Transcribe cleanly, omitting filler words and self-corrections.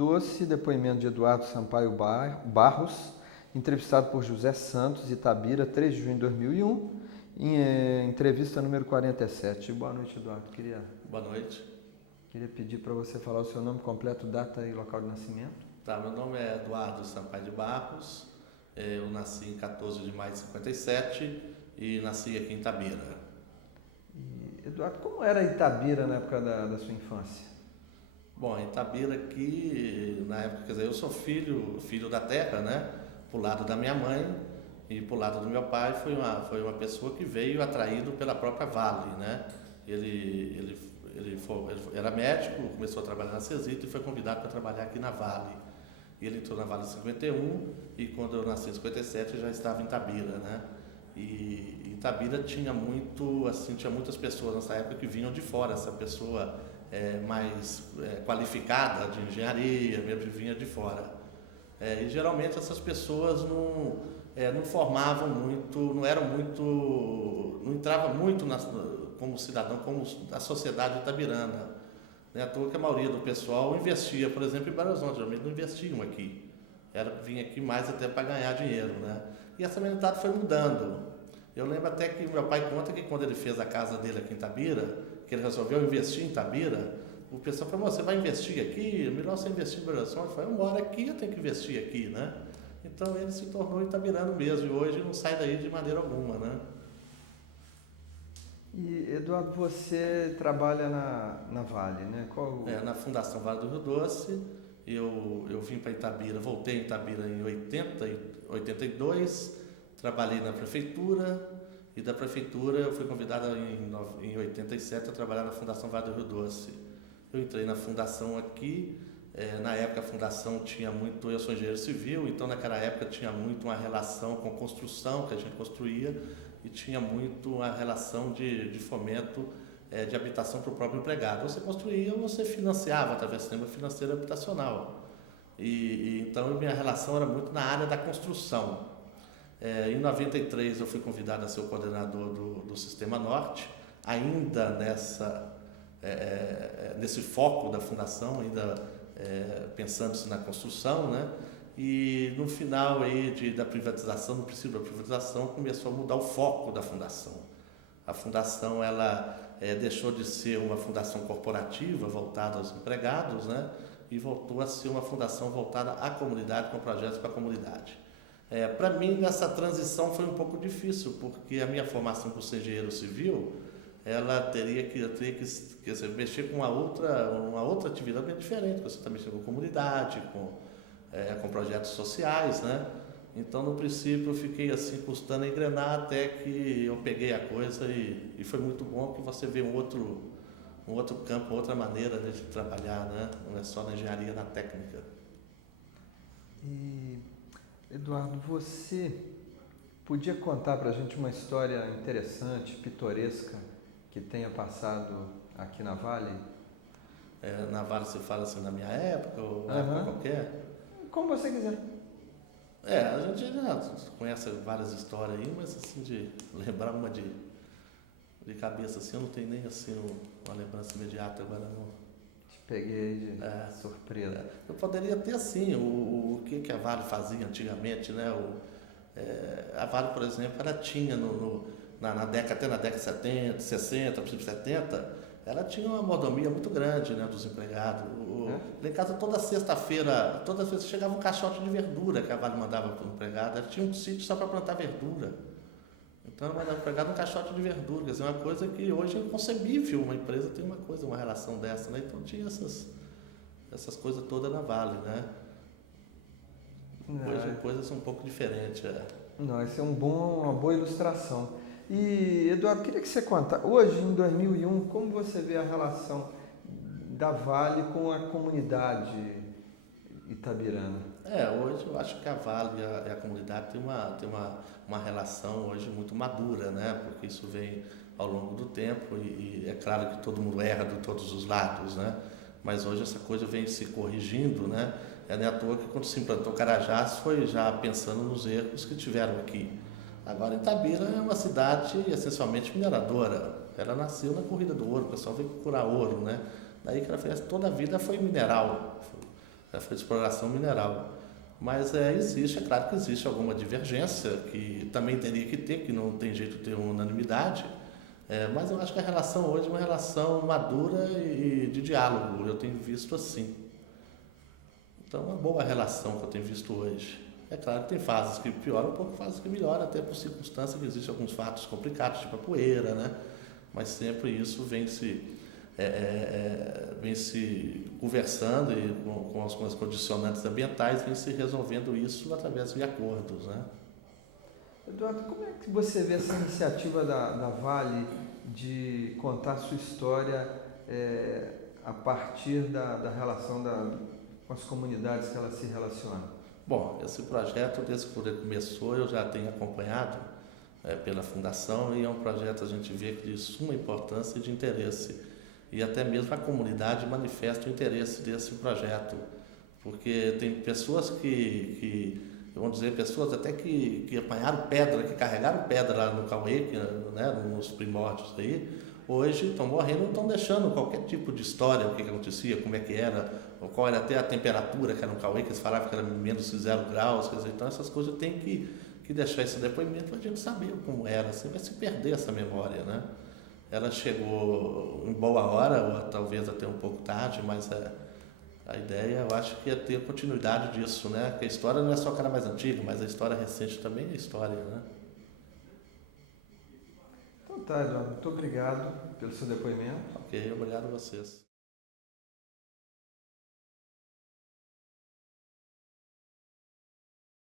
Doce, depoimento de Eduardo Sampaio Barros, entrevistado por José Santos, Itabira, 3 de junho de 2001, entrevista número 47. Boa noite, Eduardo. Boa noite. Queria pedir para você falar o seu nome completo, data e local de nascimento. Tá, meu nome é Eduardo Sampaio de Barros, eu nasci em 14 de maio de 57 e nasci aqui em Itabira. Eduardo, como era Itabira na época da sua infância? Bom, Itabira aqui, na época, quer dizer, eu sou filho da terra, né? Pro lado da minha mãe e pro lado do meu pai foi uma pessoa que veio atraído pela própria Vale, né? Ele era médico, começou a trabalhar na Cesito e foi convidado para trabalhar aqui na Vale. E ele entrou na Vale em 51 e quando eu nasci em 57 já estava em Itabira, né? E Itabira tinha muitas pessoas nessa época que vinham de fora, essa pessoa mais qualificada de engenharia, mesmo vinha de fora. E geralmente essas pessoas não formavam muito, não entravam muito como cidadão, como a sociedade itabirana. Não é à toa que a maioria do pessoal investia, por exemplo, em Belo Horizonte, geralmente não investiam aqui. Vinha aqui mais até para ganhar dinheiro, né? E essa mentalidade foi mudando. Eu lembro até que meu pai conta que quando ele fez a casa dele aqui em Itabira, que ele resolveu investir em Itabira, o pessoal falou, você vai investir aqui? É melhor você investir em Belo Horizonte. Eu falei, eu moro aqui, eu tenho que investir aqui, né? Então ele se tornou itabirano mesmo e hoje não sai daí de maneira alguma, né? E, Eduardo, você trabalha na Vale, né? Na Fundação Vale do Rio Doce. Eu vim para Itabira, voltei em Itabira em 82, trabalhei na prefeitura e da prefeitura eu fui convidado em 87 a trabalhar na Fundação Vale do Rio Doce. Eu entrei na fundação aqui, na época a fundação tinha muito, eu sou engenheiro civil, então naquela época tinha muito uma relação com construção que a gente construía e tinha muito uma relação de fomento de habitação para o próprio empregado. Você construía ou você financiava através do sistema financeiro habitacional. Então minha relação era muito na área da construção. Em 93 eu fui convidado a ser o coordenador do Sistema Norte, ainda nesse foco da fundação, ainda pensando-se na construção, né? E no final da privatização, no princípio da privatização, começou a mudar o foco da fundação. A fundação ela deixou de ser uma fundação corporativa voltada aos empregados, né? E voltou a ser uma fundação voltada à comunidade, com projetos para a comunidade. Para mim, essa transição foi um pouco difícil, porque a minha formação por ser engenheiro civil, ela teria que mexer com uma outra atividade bem diferente. Você está mexendo com comunidade, com projetos sociais, né? Então, no princípio, eu fiquei assim, custando a engrenar até que eu peguei a coisa e foi muito bom que você vê um outro campo, outra maneira de trabalhar, né? Não é só na engenharia, na técnica. E, Eduardo, você podia contar para a gente uma história interessante, pitoresca, que tenha passado aqui na Vale? Na Vale você fala assim, na minha época ou na época qualquer? Como você quiser. A gente já conhece várias histórias aí, mas assim, de lembrar uma de cabeça assim, eu não tenho nem assim uma lembrança imediata agora não. Te peguei de surpresa. Eu poderia ter assim, o que a Vale fazia antigamente, né? A Vale, por exemplo, ela tinha até na década 70, 60, princípio 70, ela tinha uma mordomia muito grande, né, dos empregados. Lá em casa, toda sexta-feira, todas as vezes chegava um caixote de verdura que a Vale mandava para o empregado. Ela tinha um sítio só para plantar verdura. Então, ela mandava para o empregado um caixote de verdura. Quer dizer, uma coisa que hoje é inconcebível uma empresa ter uma relação dessa, né? Então, tinha essas coisas todas na Vale, né? Hoje, coisas são um pouco diferentes. Não, essa é uma boa ilustração. E, Eduardo, queria que você contasse, hoje, em 2001, como você vê a relação da Vale com a comunidade itabirana? Hoje eu acho que a Vale e a comunidade tem uma relação hoje muito madura, né? Porque isso vem ao longo do tempo e é claro que todo mundo erra de todos os lados, né? Mas hoje essa coisa vem se corrigindo, né? Não é à toa que quando se implantou Carajás foi já pensando nos erros que tiveram aqui. Agora, Itabira é uma cidade essencialmente mineradora. Ela nasceu na corrida do ouro, o pessoal veio procurar ouro, né? Daí que ela fez, toda a vida foi mineral. foi de exploração mineral. Mas existe, é claro que existe alguma divergência, que também teria que ter, que não tem jeito de ter uma unanimidade, mas eu acho que a relação hoje é uma relação madura e de diálogo, eu tenho visto assim. Então, uma boa relação que eu tenho visto hoje. É claro que tem fases que pioram um pouco, fases que melhoram, até por circunstâncias que existem alguns fatos complicados, tipo a poeira, né? Mas sempre isso vem se conversando e com as condicionantes ambientais, vem se resolvendo isso através de acordos, né? Eduardo, como é que você vê essa iniciativa da Vale de contar a sua história a partir da relação com as comunidades que ela se relaciona? Bom, esse projeto, desde que ele começou, eu já tenho acompanhado pela Fundação, e é um projeto, a gente vê, de suma importância e de interesse. E até mesmo a comunidade manifesta o interesse desse projeto, porque tem pessoas vamos dizer, pessoas até que apanharam pedra, que carregaram pedra lá no Cauê, né, nos primórdios aí, hoje estão morrendo, não estão deixando qualquer tipo de história, o que acontecia, como é que era, ou qual era até a temperatura que era no Cauê, que eles falavam que era menos de 0 graus, quer dizer, então essas coisas tem que deixar esse depoimento para a gente saber como era, assim, vai se perder essa memória, né? Ela chegou em boa hora, ou talvez até um pouco tarde, mas a ideia, eu acho que é ter continuidade disso, né? Que a história não é só a cara mais antiga, mas a história recente também é história, né? Então tá, Eduardo, muito obrigado pelo seu depoimento. Ok, obrigado a vocês.